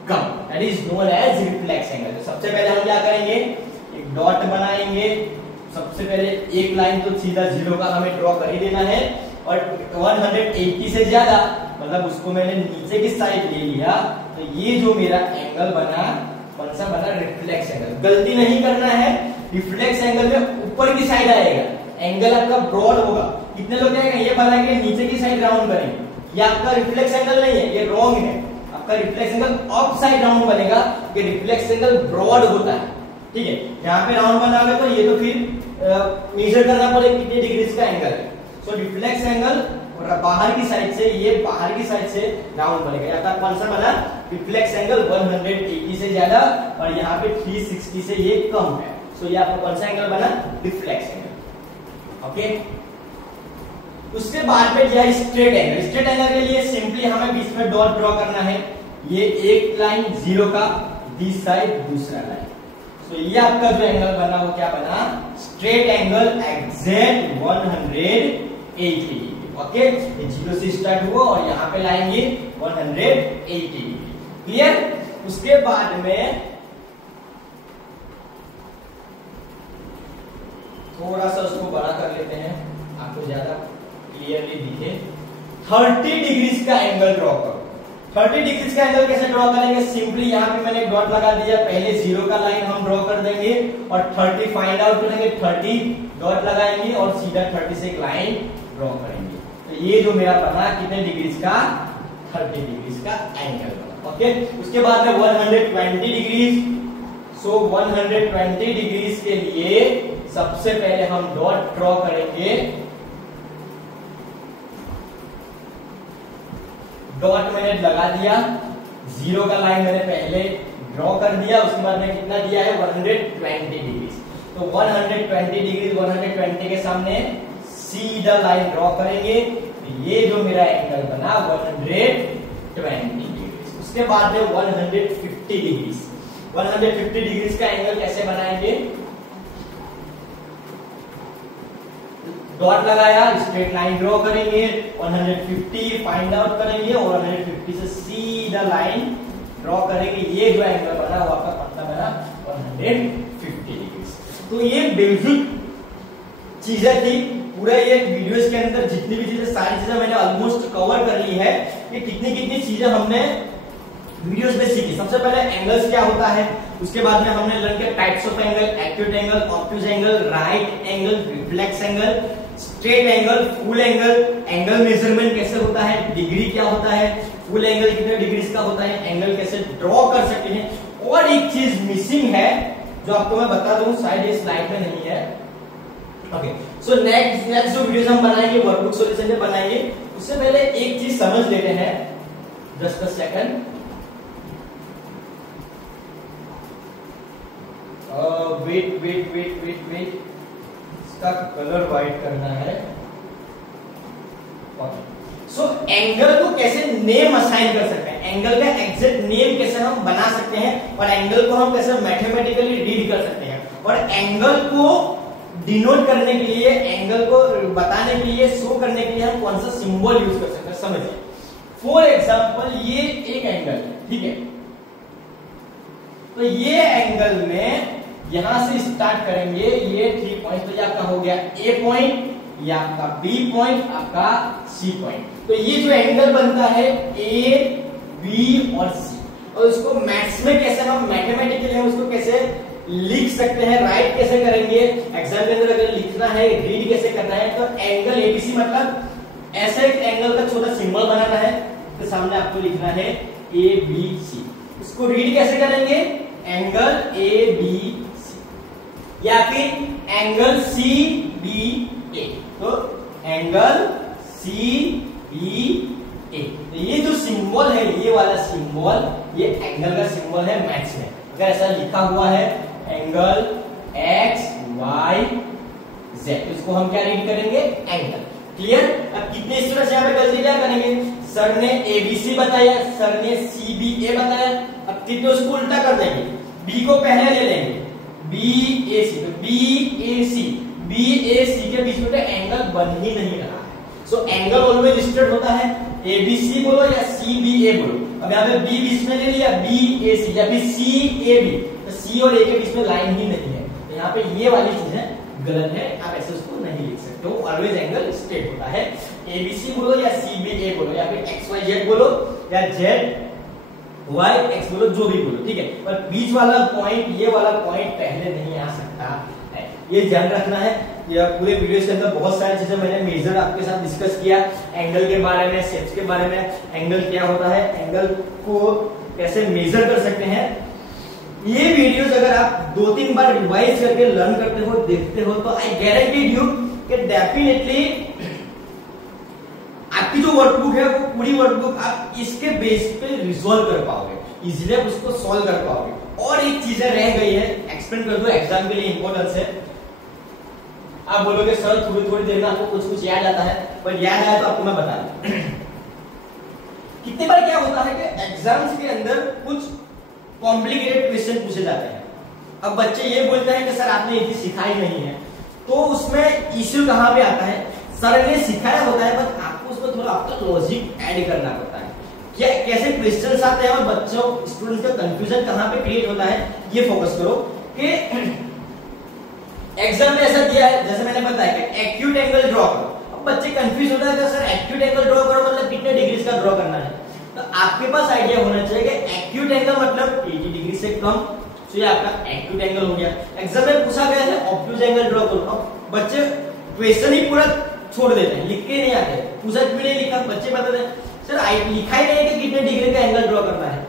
कम, that is known as reflex angle. तो सबसे पहले हम क्या करेंगे, एक डॉट बनाएंगे। सबसे पहले एक लाइन तो सीधा जीरो का हमें ड्रॉ कर ही देना है, और 180 से ज्यादा मतलब उसको मैंने नीचे की साइड ले लिया, तो ये जो मेरा एंगल बना, कौन सा बना, रिफ्लेक्स एंगल। गलती नहीं करना है, रिफ्लेक्स एंगल में ऊपर की साइड आएगा, एंगल आपका ब्रॉड होगा। कितने लोग क्या ये बना के नीचे की साइड राउंड करेंगे, ये आपका रिफ्लेक्स एंगल नहीं है, ये रॉन्ग है। आपका reflex angle up side round बनेगा, कि रिफ्लेक्स एंगल ब्रॉड होता है, ठीक है। यहाँ पे राउंड बनाओगे तो ये तो फिर मेजर करना पड़ेगा कितने डिग्री का एंगल है। सो रिफ्लेक्स एंगल बाहर की साइड से, ये बाहर की साइड से राउंड बनेगा। यहाँ कौन सा बना, रिफ्लेक्स एंगल 180 से ज्यादा, और यहाँ पे 360 से ये कम है। सो ये आपका कौन सा एंगल बना, रिफ्लेक्स एंगल। ओके, उसके बाद में दिया स्ट्रेट एंगल। स्ट्रेट एंगल के लिए सिंपली हमें बीच में डॉट ड्रॉ करना है, ये एक लाइन जीरो का, दिस साइड दूसरा लाइन। तो ये आपका जो एंगल बना वो क्या बना, straight angle exact 180 degree. Okay, ये जीरो से स्टार्ट हुआ और यहाँ पे लाएंगे 180 डिग्री। क्लियर। उसके बाद में थोड़ा सा उसको बड़ा कर लेते हैं, आपको ज्यादा क्लियरली दिखे। 30 डिग्री का एंगल ड्रॉ करो। 30 डिग्री का एंगल कैसे ड्रॉ करेंगे, सिंपली यहाँ पे मैंने एक डॉट लगा दिया, पहले जीरो का लाइन हम ड्रॉ कर देंगे और 30 फाइंड आउट करेंगे, 30 डॉट लगाएंगे और सीधा 30 से एक लाइन ड्रॉ करेंगे। तो ये जो मेरा बना कितने डिग्री का, 30 डिग्री का एंगल बना। ओके, उसके बाद में 120 डिग्री। सो 120 डिग्री के लिए सबसे पहले हम डॉट ड्रॉ करेंगे। डॉट मैंने लगा दिया, जीरो का लाइन मैंने पहले ड्रॉ कर दिया, उसके बाद में कितना दिया है 120 डिग्री। तो 120 डिग्री 120 के सामने सीधा लाइन ड्रॉ करेंगे, ये जो मेरा एंगल बना 120 डिग्री। उसके बाद में 150 डिग्री। 150 डिग्री का एंगल कैसे बनाएंगे, डॉट लगाया, स्ट्रेट लाइन ड्रॉ करेंगे, 150 फाइंड आउट करेंगे और 150 से सीधा लाइन ड्रॉ करेंगे। ये जो एंगल बना वो आपका पता बना 150 डिग्री। तो ये बेसिक चीजें थी। पूरा ये वीडियोस के अंदर जितनी भी चीजें, सारी चीजें मैंने ऑलमोस्ट कवर कर ली है कि कितनी कितनी चीजें हमने वीडियोस में सीखी। सबसे पहले एंगल्स क्या होता है, उसके बाद में हमने लर्न किया types of angle, acute angle, obtuse angle, right angle, reflex angle, straight angle, full angle, angle measurement कैसे होता है, डिग्री क्या होता है, फुल एंगल कितने डिग्री का होता है, एंगल कैसे ड्रॉ कर सकते हैं। और एक चीज मिसिंग है जो आपको मैं बता दूं, शायद इस स्लाइड में नहीं है। ओके, सो नेक्स्ट जो वीडियोस हम बनाएंगे वर्कबुक सॉल्यूशन पे बनाएंगे। उससे पहले एक चीज समझ लेते हैं, जस्ट अ सेकंड। वेट, इसका कलर व्हाइट करना है। सो एंगल को कैसे नेम असाइन कर सकते हैं, एंगल का एग्जैक्ट नेम कैसे हम बना सकते हैं, और एंगल को हम कैसे मैथमेटिकली रीड कर सकते हैं, और एंगल को डिनोट करने के लिए, एंगल को बताने के लिए, शो करने के लिए हम कौन सा सिंबल यूज कर सकते हैं, समझिए। फॉर एग्जाम्पल ये एक एंगल है, ठीक है, तो ये एंगल में यहां से स्टार्ट करेंगे, ये 3 पॉइंट, तो ये आपका हो गया ए पॉइंट, ये आपका बी पॉइंट, आपका सी पॉइंट। तो ये जो एंगल बनता है ए बी और सी, और उसको मैथ्स में कैसे हम मैथमेटिकली हम उसको कैसे लिख सकते हैं, राइट कैसे करेंगे, एग्जाम के अंदर अगर लिखना है, रीड कैसे करना है, तो एंगल एबीसी मतलब ऐसे एक एंगल का छोटा सिंबल बनाना है, तो सामने आपको लिखना है ए बी सी। इसको रीड कैसे करेंगे, एंगल ए बी सी, या फिर एंगल सी बी ए, तो एंगल सी बी ए। तो ये जो सिंबल है, ये वाला सिंबल, ये एंगल का सिंबल है मैथ्स में। अगर ऐसा लिखा हुआ है एंगल एक्स वाई जेड, तो इसको हम क्या रीड करेंगे, एंगल। क्लियर। अब कितने स्टूडेंट्स यहाँ पे गलती क्या करेंगे, सर ने एबीसी बताया, सर ने सीबीए बताया, अब कितने उसको उल्टा कर देंगे, बी को पहले ले लेंगे, बी ए सी, तो बी ए सी, बी ए सी के बीच में तो एंगल बन ही नहीं रहा है। सो एंगल ऑलवेज स्ट्रेट होता है, एबीसी बोलो या सीबीए बोलो। अब यहाँ पे बी बीच में ले लिया, बी ए सी, या फिर सी ए बी, तो सी और ए के बीच में लाइन ही नहीं है, तो यहाँ पे ये वाली चीज है गलत है, आप ऐसे उसको नहीं लिख सकते हो, ऑलवेज एंगल स्ट्रेट होता है। एबीसी बोलो या सीबीए बोलो, या फिर एक्स वाई जेड बोलो, या जेड वाई एक्स बोलो, जो भी बोलो, ठीक है, पर बीच वाला पॉइंट, ये वाला पॉइंट पहले नहीं आ सकता है, ये ध्यान रखना है। ये पूरे वीडियो के अंदर बहुत सारी चीजें मैंने मेजर आपके साथ डिस्कस किया, एंगल के बारे में, शेप्स के बारे में, एंगल क्या होता है, एंगल को कैसे मेजर कर सकते हैं। ये वीडियोस अगर आप 2-3 बार रिवाइज करके लर्न करते हो, देखते हो, तो आई गारंटीड यू कि डेफिनेटली आपकी जो वर्कबुक है वो पूरी वर्कबुक आप इसके बेस पे रिजॉल्व कर पाओगे, इजीली आप उसको सॉल्व कर पाओगे। और एक चीजें रह गई है, एक्सप्लेन कर दो, एग्जाम के लिए इंपॉर्टेंस है। आप बोलोगे सर थोड़ी थोड़ी देर में आपको कुछ कुछ याद आता है, पर याद आया तो आपको मैं बता दूं। कितनी बार क्या होता है कि एग्जाम्स के अंदर कुछ कॉम्प्लिकेटेड क्वेश्चन पूछे जाते हैं, अब बच्चे ये बोलते हैं कि सर आपने ये चीज सिखाई नहीं है, तो उसमें इश्यू कहां पे आता है, सर ने सिखाया होता है, बस आपको उसमें थोड़ा आपका लॉजिक ऐड करना पड़ता है, क्या कैसे क्वेश्चंस आते हैं और बच्चों स्टूडेंट्स का कंफ्यूजन कहां पे क्रिएट होता है, ये फोकस करो। कि एग्जाम में ऐसा दिया है, जैसे मैंने बताया कि एक्यूट एंगल ड्रॉ करो, अब बच्चे कंफ्यूज होता है कि सर एक्यूट एंगल ड्रॉ करो मतलब कितने डिग्री का ड्रॉ करना है, तो आपके पास आइडिया होना चाहिए कि एक्यूट एंगल मतलब 80 डिग्री से कम, तो ये आपका एक्यूट एंगल हो गया। एग्जाम में पूछा गया है ऑब्ट्यूज एंगल ड्रॉ करो, अब बच्चे क्वेश्चन ही पूरा छोड़ देते हैं, लिख के नहीं आते, पूछा क्यों नहीं लिखा, बच्चे बताते हैं सर लिखा ही नहीं है कि कितने डिग्री का एंगल ड्रॉ करना है।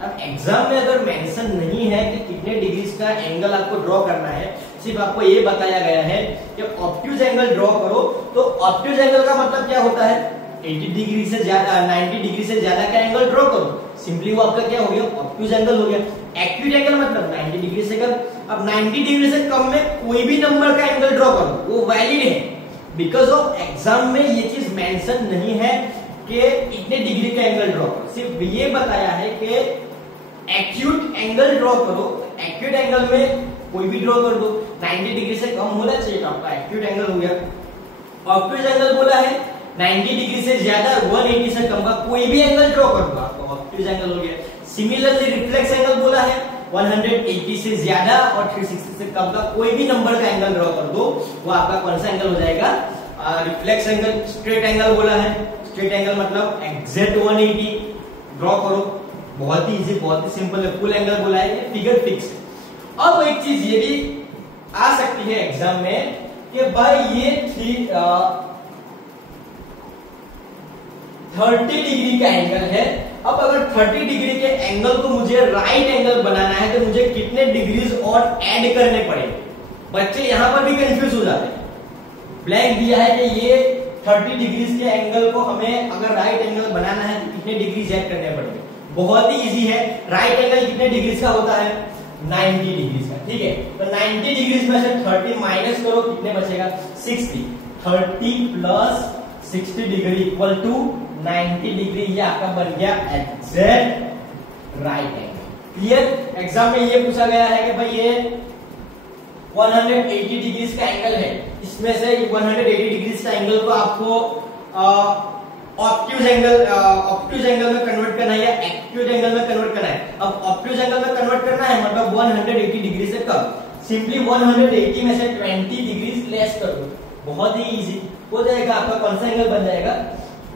अब एग्जाम में अगर मेंशन नहीं है कि कितने डिग्री का एंगल आपको ड्रॉ करना है, सिर्फ आपको ये बताया गया है कि ऑब्ट्यूज एंगल ड्रॉ करो, तो ऑब्ट्यूज एंगल का मतलब क्या होता है, 80 डिग्री से ज्यादा, 90 डिग्री से ज्यादा का एंगल ड्रॉ करो, सिंपली वो आपका क्या हो गया, ऑब्ट्यूज एंगल हो गया। एक्यूट एंगल मतलब 90 डिग्री से कम, अब 90 डिग्री से कम में कोई भी नंबर का एंगल ड्रॉ करो, वो वैलिड है, बिकॉज ऑफ एग्जाम में ये चीज मेंशन नहीं है कि इतने डिग्री का एंगल ड्रॉ करो, सिर्फ ये बताया है कि एक्यूट एंगल ड्रॉ करो, एक्यूट एंगल में कोई भी ड्रॉ कर दो, 90 डिग्री से कम होना चाहिए, तो आपका एक्यूट एंगल हो गया। ऑब्ट्यूज एंगल बोला है 90 डिग्री से ज्यादा, 180 से कम का कोई भी एंगल ड्रॉ कर दो, आपका ऑब्ट्यूज एंगल हो गया। सिमिलरली रिफ्लेक्स एंगल बोला है 180 से ज्यादा और 360 से कम का कोई भी नंबर का एंगल ड्रॉ कर दो, वो आपका कौन सा एंगल हो जाएगा, रिफ्लेक्स एंगल। स्ट्रेट एंगल बोला है, स्ट्रेट एंगल मतलब एग्जैक्ट 180 ड्रॉ करो, बहुत ही इजी, बहुत ही सिंपल है। फुल एंगल बोला है, फिगर फिक्स। अब एक चीज ये भी आ सकती है एग्जाम में कि भाई ये 30 डिग्री का एंगल है, अब अगर 30 डिग्री के एंगल को मुझे राइट एंगल बनाना है तो मुझे कितने डिग्रीज और ऐड करने पड़ेंगे। बच्चे यहां पर भी कंफ्यूज हो जाते हैं, ब्लैंक दिया है कि ये 30 डिग्रीज के एंगल को हमें अगर राइट एंगल बनाना है तो कितने डिग्रीज ऐड करने पड़ेंगे। बहुत ही इजी है, राइट एंगल कितने डिग्रीज का होता है, 90 डिग्रीज का, ठीक है, तो 90 डिग्रीज में से 30 माइनस करो, कितने बचेगा, 60, 30 plus 60 degree equal to 90 degree, ये आपका बन गया exact right angle. Clear? Exam में ये पूछा गया है कि भाई ये 180 डिग्री का एंगल है, इसमें से 180 डिग्री का एंगल को आपको ऑब्ट्यूज एंगल में कन्वर्ट करना है या एक्यूट एंगल में कन्वर्ट करना है। अब ऑब्ट्यूज एंगल में कन्वर्ट करना है मतलब 180 डिग्री से कम, सिंपली 180 में से 20 डिग्री लेस कर दो, बहुत ही इजी हो जाएगा। आपका कौन सा एंगल बन जाएगा?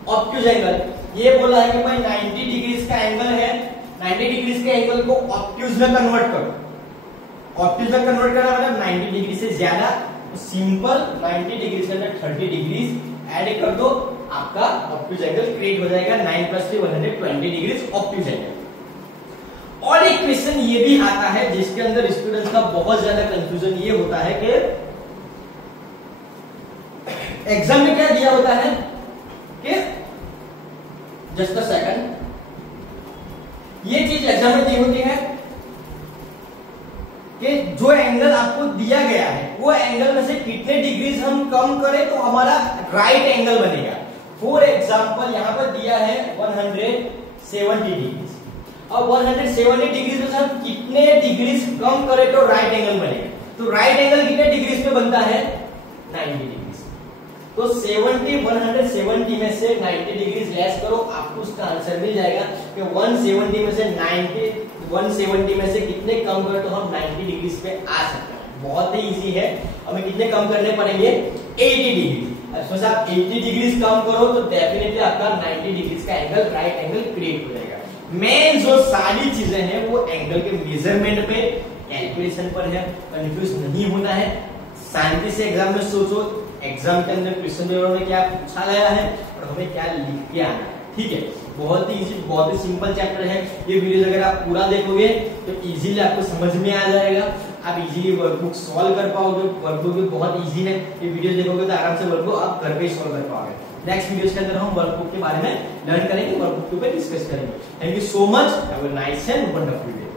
Obtuse angle. ये बोला है कि भाई 90 डिग्री का एंगल है, 90 डिग्री के एंगल को ऑब्ट्यूज में कन्वर्ट करो। ऑब्ट्यूज में कन्वर्ट करना मतलब 90 डिग्री से ज्यादा, तो सिंपल 90 डिग्री के अंदर 30 डिग्री ऐड कर दो, आपका ऑब्ट्यूज एंगल क्रिएट हो जाएगा। 9 + 3 120 डिग्री ऑब्ट्यूज एंगल। और एक क्वेश्चन ये भी आता है जिसके अंदर स्टूडेंट्स का बहुत ज्यादा कंफ्यूजन ये होता है कि एग्जाम में क्या दिया होता है कि जस्ट अ सेकंड, ये चीज एग्जाम में दी होती है कि जो एंगल आपको दिया गया है वो एंगल में से कितने डिग्रीज हम कम करें तो हमारा राइट एंगल बनेगा। फॉर एग्जांपल यहां पर दिया है 170 डिग्री, अब 170 डिग्री में से हम कितने डिग्रीज कम करें तो राइट एंगल बनेगा। तो राइट एंगल कितने डिग्रीज पे बनता है? 90 डिग्री। तो 170 में से 90 डिग्री लेस करो, आपको उसका आंसर मिल जाएगा कि 170 में से 170 में से कितने कम करें तो हम 90 डिग्री पे आ सकते हैं। बहुत ही इजी है। हमें कितने कम करने पड़ेंगे? 80 डिग्री। इसमें से आप 80 डिग्री कम करो तो डेफिनेटली आपका 90 डिग्री का एंगल राइट एंगल क्रिएट हो जाएगा। मेन जो सारी चीजें हैं वो एंगल के मेजरमेंट पे, कैलकुलेशन पर है, कंफ्यूज नहीं होना है। शांति से एग्जाम में सोचो, एग्जाम के अंदर क्वेश्चन पेपर में क्या पूछा गया है और हमें क्या लिख के आना है। ठीक है, बहुत ही इजी, बहुत ही सिंपल चैप्टर है। ये वीडियो अगर आप पूरा देखोगे तो इजीली आपको समझ में आ जाएगा, आप इजीली वर्कबुक सॉल्व कर पाओगे। वर्कबुक भी बहुत इजी है, ये वीडियो देखोगे तो आराम से वर्कबुक आप घर पे ही सॉल्व कर पाओगे। नेक्स्ट वीडियोस के अंदर हम वर्कबुक के बारे में लर्न करेंगे, वर्कबुक के ऊपर डिस्कस करेंगे। Thank you so much, have a nice and wonderful day.